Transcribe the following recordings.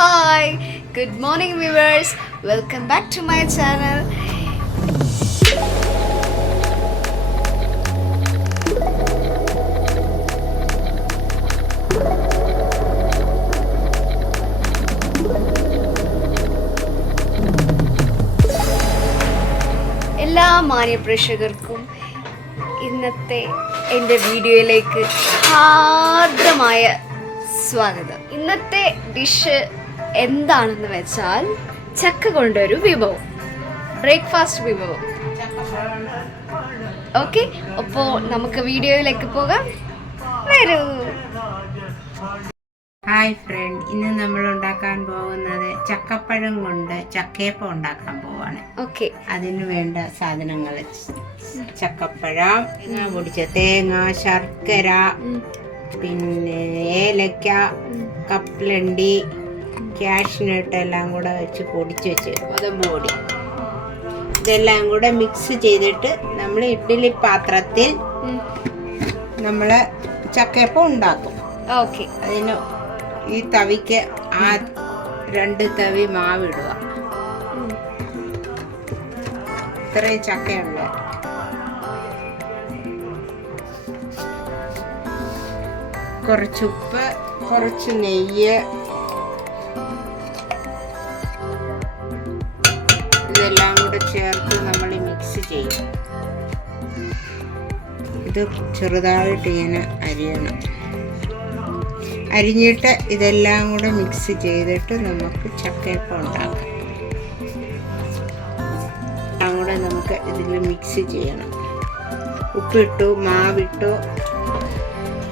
Hi, good morning viewers. Welcome back to my channel. എല്ലാ മാന്യപ്രേക്ഷകർക്കും ഇന്നത്തെ എൻ്റെ വീഡിയോയിലേക്ക് ഹാർദമായ സ്വാഗതം. ഇന്നത്തെ ഡിഷ് എന്താണെന്ന് വെച്ചാൽ ചക്ക കൊണ്ടൊരു വിഭവം, ബ്രേക്ക്ഫാസ്റ്റ് വിഭവം. ഓക്കെ, അപ്പോൾ നമുക്ക് വീഡിയോയിലേക്ക് പോകാം. വരൂ. ഹായ് ഫ്രണ്ട്, ഇന്ന് നമ്മൾ ഉണ്ടാക്കാൻ പോകുന്നത് ചക്കപ്പഴം കൊണ്ട് ചക്കയപ്പം ഉണ്ടാക്കാൻ പോവാണ്. ഓക്കെ, അതിന് വേണ്ട സാധനങ്ങൾ: ചക്കപ്പഴം, പൊടിച്ച തേങ്ങ, ശർക്കര, പിന്നെ ഏലക്ക, കപ്പലണ്ടി, കാഷ്നട്ട് എല്ലാം കൂടെ വെച്ച് പൊടിച്ച് വെച്ച് ഗോതമ്പ് പൊടി, ഇതെല്ലാം കൂടെ മിക്സ് ചെയ്തിട്ട് നമ്മൾ ഇഡ്ഡലി പാത്രത്തിൽ നമ്മൾ ചക്കയപ്പം ഉണ്ടാക്കും. ഓക്കെ, അതിന് ഈ തവിക്ക് ആ 2 തവി മാവിടുക. ഇത്രയും ചക്കയുണ്ട്. കുറച്ചുപ്പ്, കുറച്ച് നെയ്യ്, ഇതെല്ലാം കൂടെ ചേർത്ത് നമ്മൾ മിക്സ് ചെയ്യും. ഇത് ചെറുതായിട്ട് ഇങ്ങനെ അരിയണം. അരിഞ്ഞിട്ട് ഇതെല്ലാം കൂടെ മിക്സ് ചെയ്തിട്ട് നമുക്ക് ചക്കയപ്പം ഉണ്ടാക്കാം. എല്ലാം കൂടെ നമുക്ക് ഇതിൽ മിക്സ് ചെയ്യണം. ഉപ്പിട്ടു, മാവിട്ടു,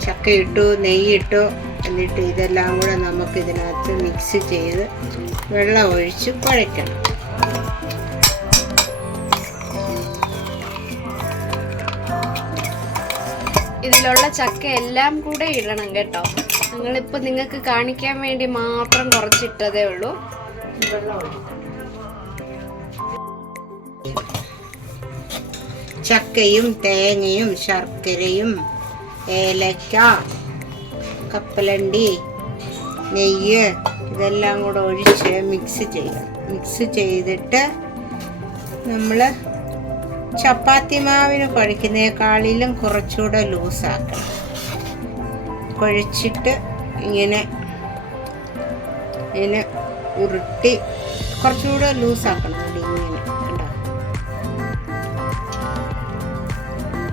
ചക്കയിട്ടു, നെയ്യിട്ടു, എന്നിട്ട് ഇതെല്ലാം കൂടെ നമുക്ക് ഇതിനകത്ത് മിക്സ് ചെയ്ത് വെള്ളം ഒഴിച്ച് കുഴയ്ക്കണം. ഇതിലുള്ള ചക്ക എല്ലാം കൂടെ ഇടണം കേട്ടോ. ഞങ്ങളിപ്പോൾ നിങ്ങൾക്ക് കാണിക്കാൻ വേണ്ടി മാത്രം കുറച്ചിട്ടതേ ഉള്ളൂ. ചക്കയും തേങ്ങയും ശർക്കരയും ഏലക്ക, കപ്പലണ്ടി, നെയ്യ് ഇതെല്ലാം കൂടെ ഒഴിച്ച് മിക്സ് ചെയ്യണം. മിക്സ് ചെയ്തിട്ട് നമ്മൾ ചപ്പാത്തി മാവിന് കുഴയ്ക്കുന്നതിനേക്കാളിലും കുറച്ചുകൂടെ ലൂസാക്കണം. കുഴച്ചിട്ട് ഇങ്ങനെ ഉരുട്ടി കുറച്ചുകൂടെ ലൂസാക്കണം. ഇങ്ങനെ കണ്ടോ,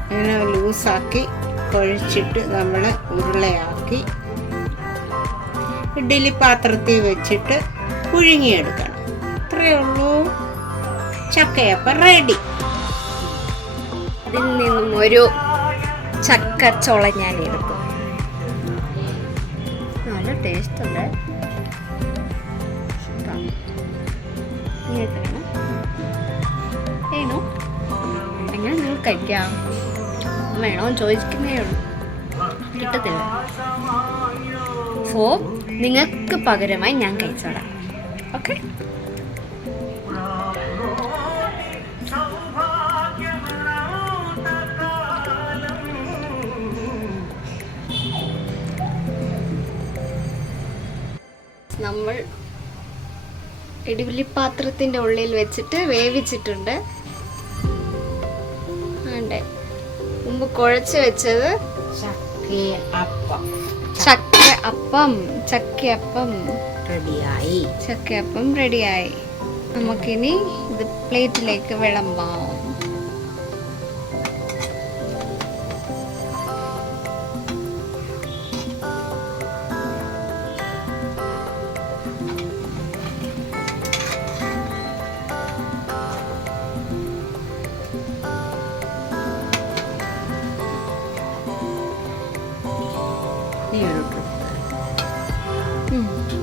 ഇങ്ങനെ ലൂസാക്കി കുഴച്ചിട്ട് നമ്മൾ ഉരുളയാക്കി ഇഡ്ഡലി പാത്രത്തിൽ വെച്ചിട്ട് പുഴുങ്ങിയെടുക്കണം. ഇത്രയേ ഉള്ളൂ, ചക്കയപ്പം റെഡി. ഇതിൽ നിന്നും ഒരു ചക്കച്ചോള ഞാൻ എടുക്കും. നല്ല ടേസ്റ്റ് ഉണ്ട്. വേണോ? എങ്ങനെ നിങ്ങൾ കഴിക്കാം? വേണോ ചോദിക്കുന്നേ ഉള്ളൂ, കിട്ടത്തില്ല. സോ നിങ്ങൾക്ക് പകരമായി ഞാൻ കഴിച്ചോളാം. ഓക്കെ, നമ്മൾ ഇഡ്ഡലി പാത്രത്തിൻ്റെ ഉള്ളിൽ വെച്ചിട്ട് വേവിച്ചിട്ടുണ്ട്. ആണ്ടേ മുമ്പ് കുഴച്ച് വെച്ചത് ചക്കയപ്പം റെഡിയായി. ചക്കയപ്പം റെഡിയായി. നമുക്കിനി ഇത് പ്ലേറ്റിലേക്ക് വിളമ്പാം.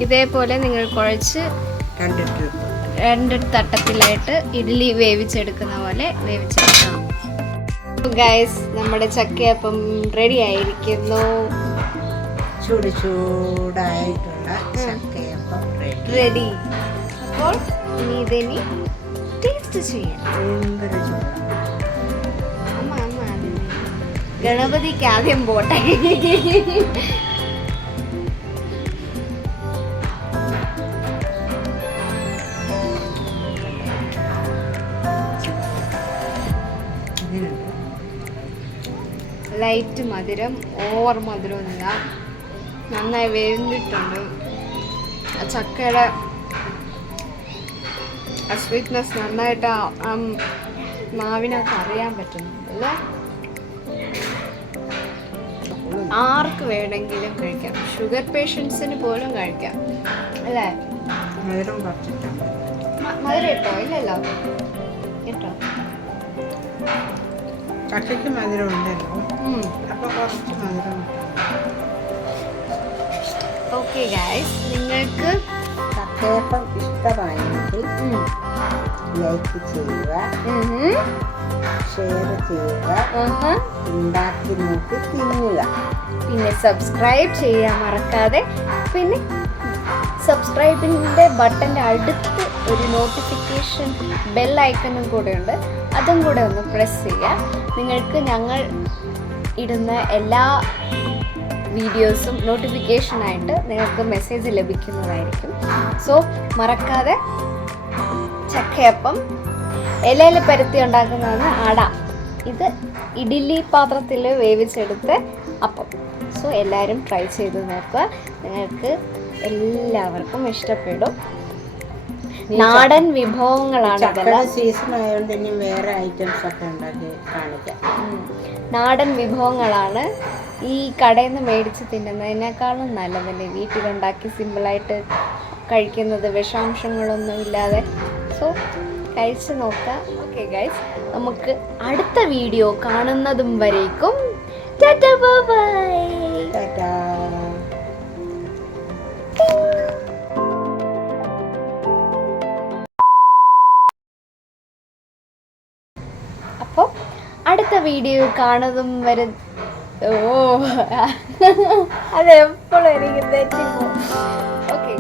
ഇതേപോലെ നിങ്ങൾ കുഴച്ച് 2 തട്ടത്തിലായിട്ട് ഇഡ്ഡലി വേവിച്ചെടുക്കുന്ന പോലെ വേവിച്ചെടുക്കണം. ഗൈസ്, നമ്മുടെ ചക്കയപ്പം റെഡി ആയിരിക്കുന്നു. ചൂടായിട്ടുള്ള ചക്കയപ്പം റെഡി. അപ്പോൾ ഇനി ഇതിനി ടേസ്റ്റ് ചെയ്യാം. ഗണപതിക്ക് ആദ്യം പോട്ടെ. ലൈറ്റ് മധുരം, ഓവർ മധുരമൊന്നുമില്ല. നന്നായി വെന്തിട്ടുണ്ട്. ആ ചക്കയുടെ ആ സ്വീറ്റ്നെസ് നന്നായിട്ട് ആ മാവിനകത്ത് അറിയാൻ പറ്റുന്നുണ്ട് അല്ലേ. ആർക്ക് വേണമെങ്കിലും കഴിക്കാം, ഷുഗർ പേഷ്യൻസിന് പോലും കഴിക്കാം അല്ലേ. മധുരം കുറച്ചിട്ടുണ്ട്. മധുരം ഇട്ടോ? ഇല്ലല്ലോ, ഇട്ടോ. ചക്കയ്ക്ക് മധുരം ഉണ്ടല്ലോ, അപ്പൊ കുറച്ച് മധുരം. ഓക്കെ ഗൈസ്, നിങ്ങൾക്ക് ചക്കയപ്പം ഇഷ്ടമായെങ്കിൽ ലൈക്ക് ചെയ്യുക, ഷെയർ ചെയ്യുക, ഉണ്ടാക്കി നോക്കി തിന്നുക. പിന്നെ സബ്സ്ക്രൈബ് ചെയ്യാൻ മറക്കാതെ. പിന്നെ സബ്സ്ക്രൈബിൻ്റെ ബട്ടൻ്റെ അടുത്ത് ഒരു നോട്ടിഫിക്കേഷൻ ബെൽ ഐക്കണും കൂടെ ഉണ്ട്, അതും കൂടെ ഒന്ന് പ്രസ് ചെയ്യുക. നിങ്ങൾക്ക് ഞങ്ങൾ ഇടുന്ന എല്ലാ വീഡിയോസും നോട്ടിഫിക്കേഷനായിട്ട് നിങ്ങൾക്ക് മെസ്സേജ് ലഭിക്കുന്നതായിരിക്കും. സോ മറക്കാതെ. ചക്കയപ്പം ഇലയിൽ പരത്തി ഉണ്ടാക്കുന്നതാണ് അട. ഇത് ഇഡ്ഡലി പാത്രത്തിൽ വേവിച്ചെടുത്ത് അപ്പം. സോ എല്ലാവരും ട്രൈ ചെയ്ത് നോക്കുക, നിങ്ങൾക്ക് എല്ലാവർക്കും ഇഷ്ടപ്പെടും. നാടൻ വിഭവങ്ങളാണ് ഇതെല്ലാം. സീസൺ ആയതുകൊണ്ട് ഇനി വേറെ ഐറ്റംസ് ഒക്കെ ഉണ്ടാക്കി കാണിക്കാം. നാടൻ വിഭവങ്ങളാണ്. ഈ കടയിൽ നിന്ന് മേടിച്ച് തിന്നുന്നതിനേക്കാളും നല്ലതല്ലേ വീട്ടിലുണ്ടാക്കി സിമ്പിളായിട്ട് കഴിക്കുന്നത്, വിഷാംശങ്ങളൊന്നും ഇല്ലാതെ. സോ കഴിച്ച് നോക്കുക. ഓക്കെ ഗൈസ്, നമുക്ക് അടുത്ത വീഡിയോ കാണുന്നതും വരേക്കും ടാറ്റാ ബൈ. ടാറ്റാ. അപ്പോൾ അടുത്ത വീഡിയോ കാണുന്നതും വരെ. അതെപ്പോഴും എനിക്ക് തെറ്റിപ്പോ. ഓക്കെ.